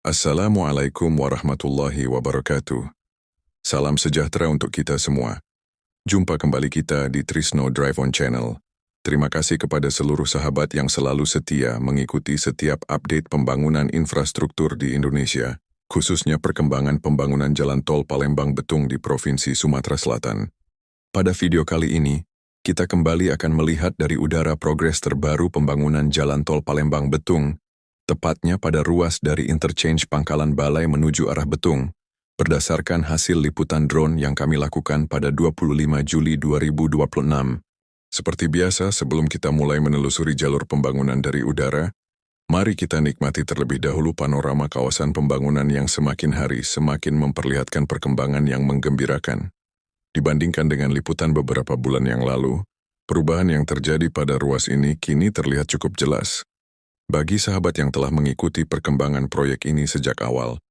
Assalamualaikum warahmatullahi wabarakatuh. Salam sejahtera untuk kita semua. Jumpa kembali kita di Trisno Drive On Channel. Terima kasih kepada seluruh sahabat yang selalu setia mengikuti setiap update pembangunan infrastruktur di Indonesia, khususnya perkembangan pembangunan jalan tol Palembang-Betung di Provinsi Sumatera Selatan. Pada video kali ini, kita kembali akan melihat dari udara progres terbaru pembangunan jalan tol Palembang-Betung, tepatnya pada ruas dari interchange Pangkalan Balai menuju arah Betung, berdasarkan hasil liputan drone yang kami lakukan pada 25 Juli 2026. Seperti biasa, sebelum kita mulai menelusuri jalur pembangunan dari udara, mari kita nikmati terlebih dahulu panorama kawasan pembangunan yang semakin hari semakin memperlihatkan perkembangan yang menggembirakan. Dibandingkan dengan liputan beberapa bulan yang lalu, perubahan yang terjadi pada ruas ini kini terlihat cukup jelas. Bagi sahabat yang telah mengikuti perkembangan proyek ini sejak awal,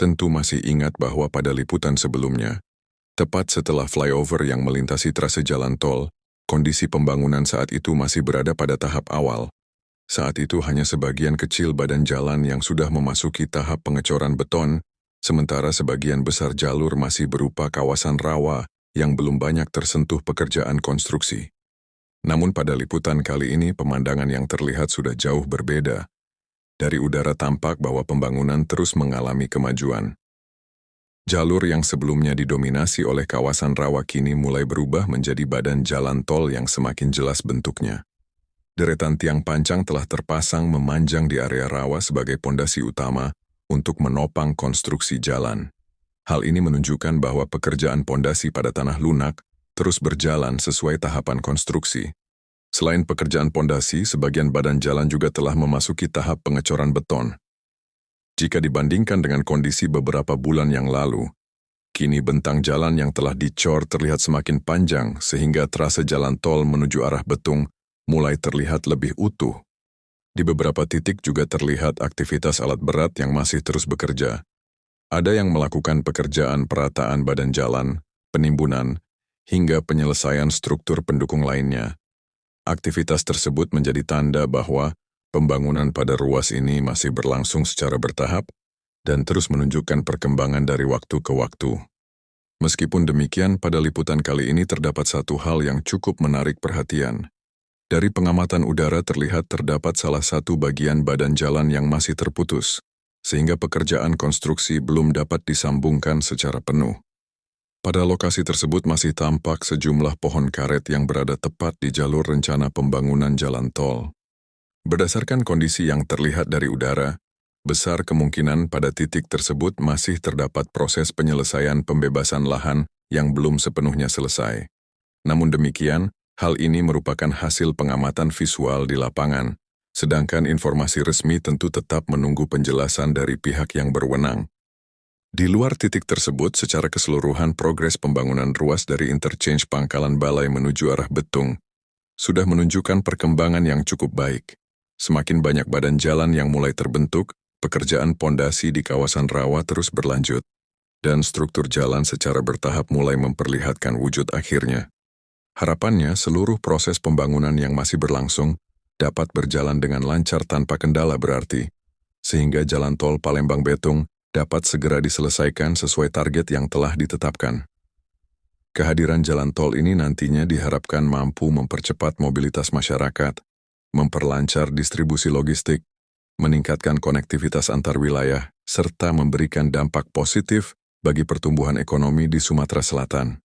tentu masih ingat bahwa pada liputan sebelumnya, tepat setelah flyover yang melintasi trase jalan tol, kondisi pembangunan saat itu masih berada pada tahap awal. Saat itu hanya sebagian kecil badan jalan yang sudah memasuki tahap pengecoran beton, sementara sebagian besar jalur masih berupa kawasan rawa yang belum banyak tersentuh pekerjaan konstruksi. Namun pada liputan kali ini pemandangan yang terlihat sudah jauh berbeda. Dari udara tampak bahwa pembangunan terus mengalami kemajuan. Jalur yang sebelumnya didominasi oleh kawasan rawa kini mulai berubah menjadi badan jalan tol yang semakin jelas bentuknya. Deretan tiang pancang telah terpasang memanjang di area rawa sebagai pondasi utama untuk menopang konstruksi jalan. Hal ini menunjukkan bahwa pekerjaan pondasi pada tanah lunak terus berjalan sesuai tahapan konstruksi. Selain pekerjaan pondasi, sebagian badan jalan juga telah memasuki tahap pengecoran beton. Jika dibandingkan dengan kondisi beberapa bulan yang lalu, kini bentang jalan yang telah dicor terlihat semakin panjang sehingga trase jalan tol menuju arah Betung mulai terlihat lebih utuh. Di beberapa titik juga terlihat aktivitas alat berat yang masih terus bekerja. Ada yang melakukan pekerjaan perataan badan jalan, penimbunan, hingga penyelesaian struktur pendukung lainnya. Aktivitas tersebut menjadi tanda bahwa pembangunan pada ruas ini masih berlangsung secara bertahap dan terus menunjukkan perkembangan dari waktu ke waktu. Meskipun demikian, pada liputan kali ini terdapat satu hal yang cukup menarik perhatian. Dari pengamatan udara terlihat terdapat salah satu bagian badan jalan yang masih terputus, sehingga pekerjaan konstruksi belum dapat disambungkan secara penuh. Pada lokasi tersebut masih tampak sejumlah pohon karet yang berada tepat di jalur rencana pembangunan jalan tol. Berdasarkan kondisi yang terlihat dari udara, besar kemungkinan pada titik tersebut masih terdapat proses penyelesaian pembebasan lahan yang belum sepenuhnya selesai. Namun demikian, hal ini merupakan hasil pengamatan visual di lapangan, sedangkan informasi resmi tentu tetap menunggu penjelasan dari pihak yang berwenang. Di luar titik tersebut, secara keseluruhan progres pembangunan ruas dari interchange Pangkalan Balai menuju arah Betung sudah menunjukkan perkembangan yang cukup baik. Semakin banyak badan jalan yang mulai terbentuk, pekerjaan pondasi di kawasan rawa terus berlanjut, dan struktur jalan secara bertahap mulai memperlihatkan wujud akhirnya. Harapannya, seluruh proses pembangunan yang masih berlangsung dapat berjalan dengan lancar tanpa kendala berarti, sehingga jalan tol Palembang-Betung dapat segera diselesaikan sesuai target yang telah ditetapkan. Kehadiran jalan tol ini nantinya diharapkan mampu mempercepat mobilitas masyarakat, memperlancar distribusi logistik, meningkatkan konektivitas antar wilayah, serta memberikan dampak positif bagi pertumbuhan ekonomi di Sumatera Selatan.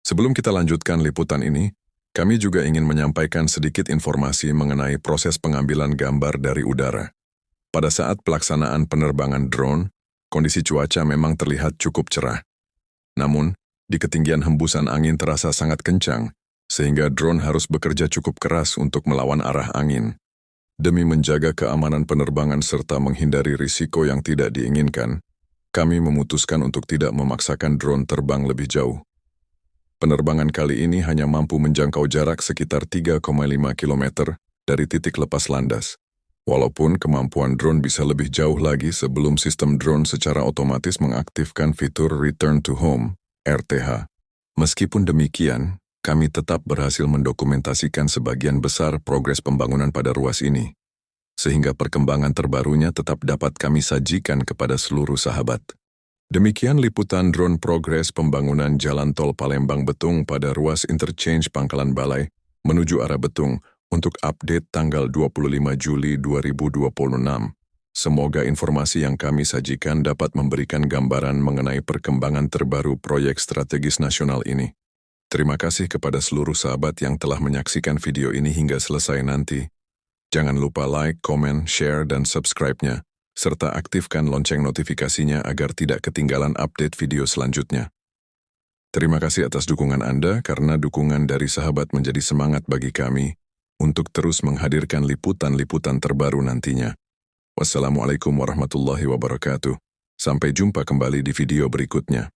Sebelum kita lanjutkan liputan ini, kami juga ingin menyampaikan sedikit informasi mengenai proses pengambilan gambar dari udara. Pada saat pelaksanaan penerbangan drone, kondisi cuaca memang terlihat cukup cerah. Namun, di ketinggian hembusan angin terasa sangat kencang, sehingga drone harus bekerja cukup keras untuk melawan arah angin. Demi menjaga keamanan penerbangan serta menghindari risiko yang tidak diinginkan, kami memutuskan untuk tidak memaksakan drone terbang lebih jauh. Penerbangan kali ini hanya mampu menjangkau jarak sekitar 3,5 km dari titik lepas landas. Walaupun kemampuan drone bisa lebih jauh lagi sebelum sistem drone secara otomatis mengaktifkan fitur Return to Home, RTH. Meskipun demikian, kami tetap berhasil mendokumentasikan sebagian besar progres pembangunan pada ruas ini. sehingga perkembangan terbarunya tetap dapat kami sajikan kepada seluruh sahabat. Demikian liputan drone progres pembangunan Jalan Tol Palembang-Betung pada ruas interchange Pangkalan Balai menuju arah Betung untuk update tanggal 25 Juli 2026. Semoga informasi yang kami sajikan dapat memberikan gambaran mengenai perkembangan terbaru proyek strategis nasional ini. Terima kasih kepada seluruh sahabat yang telah menyaksikan video ini hingga selesai nanti. Jangan lupa like, komen, share, dan subscribe-nya, serta aktifkan lonceng notifikasinya agar tidak ketinggalan update video selanjutnya. Terima kasih atas dukungan Anda karena dukungan dari sahabat menjadi semangat bagi kami untuk terus menghadirkan liputan-liputan terbaru nantinya. Wassalamualaikum warahmatullahi wabarakatuh. Sampai jumpa kembali di video berikutnya.